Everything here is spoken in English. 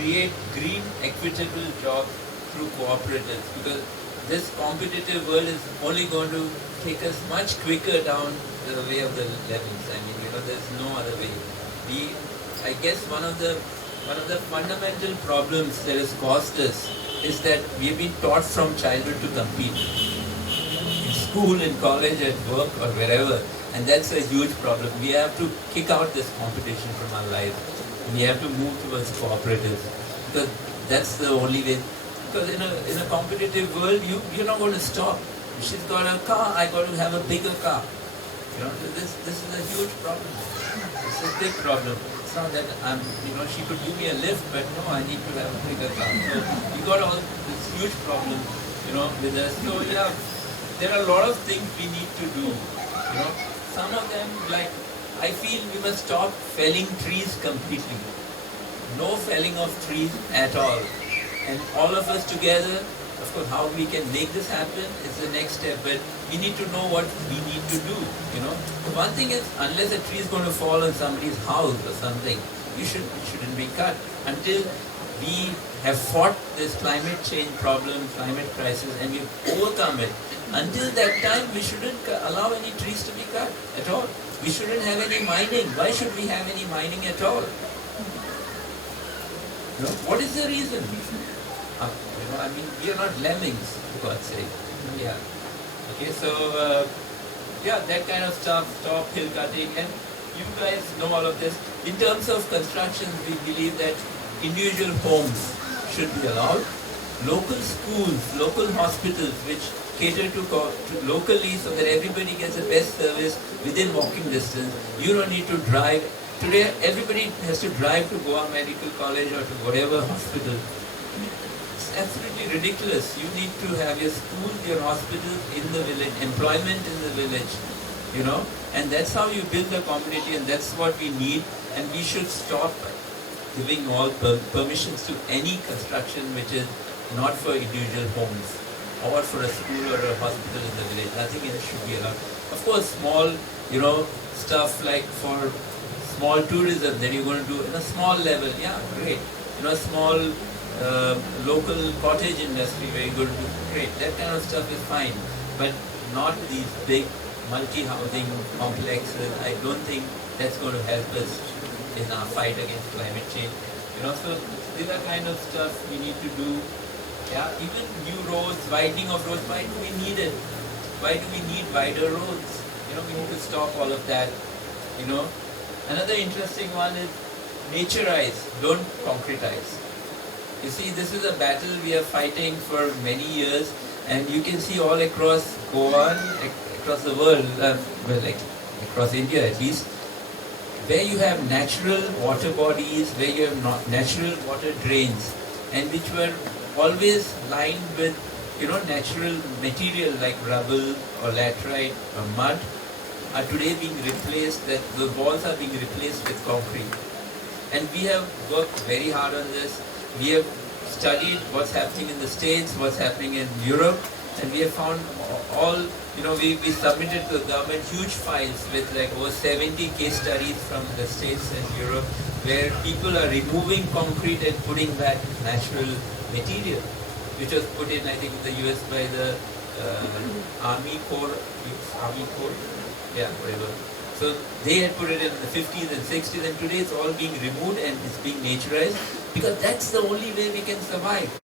create green, equitable jobs through cooperatives, because this competitive world is only going to take us much quicker down the way of the levels. I mean, there's no other way. I guess one of the fundamental problems that has caused this is that we have been taught from childhood to compete in school, in college, at work, or wherever, and that's a huge problem. We have to kick out this competition from our lives. We have to move towards cooperatives, because that's the only way. Because in a competitive world, you're not going to stop. She's got a car, I got to have a bigger car. This is a huge problem. It's a big problem. It's not that she could give me a lift, but no, I need to have a bigger car. So you got all this huge problem, with us. So yeah, there are a lot of things we need to do. Some of them, like, I feel we must stop felling trees completely. No felling of trees at all. And all of us together, of course, how we can make this happen is the next step, but we need to know what we need to do, The one thing is, unless a tree is going to fall on somebody's house or something, it shouldn't be cut. Until we have fought this climate change problem, climate crisis, and we've overcome it, until that time, we shouldn't allow any trees to be cut at all. We shouldn't have any mining. Why should we have any mining at all? What is the reason? We are not lemmings, for God's sake. Yeah. Okay, so, that kind of stuff, stop hill cutting, and you guys know all of this. In terms of construction, we believe that individual homes should be allowed. Local schools, local hospitals, which cater to locally, so that everybody gets the best service within walking distance. You don't need to drive. Today, everybody has to drive to Goa Medical College or to whatever hospital. It's absolutely ridiculous. You need to have your schools, your hospitals in the village, employment in the village, and that's how you build the community, and that's what we need, and we should stop giving all permissions to any construction which is not for individual homes or for a school or a hospital in the village. I think it should be allowed. Of course, small, stuff like for small tourism that you're going to do in a small level, yeah, great. Small local cottage industry where you're going to do, great. That kind of stuff is fine, but not these big multi-housing complexes. I don't think that's going to help us in our fight against climate change. So these are kind of stuff we need to do. Yeah, even new roads, widening of roads, why do we need it? Why do we need wider roads? We need to stop all of that. Another interesting one is naturize, don't concretize. You see, this is a battle we are fighting for many years, and you can see all across Goa, across the world, across India at least, where you have natural water bodies, where you have natural water drains, and which were always lined with, natural material like rubble or laterite or mud, are today being replaced, that the walls are being replaced with concrete. And we have worked very hard on this. We have studied what's happening in the States, what's happening in Europe, and we have found all, we submitted to the government huge files with like over 70 case studies from the States and Europe, where people are removing concrete and putting back natural material, which was put in, I think, in the US by the Army Corps, yeah, whatever. So they had put it in the 50s and 60s, and today it's all being removed and it's being naturalized, because that's the only way we can survive.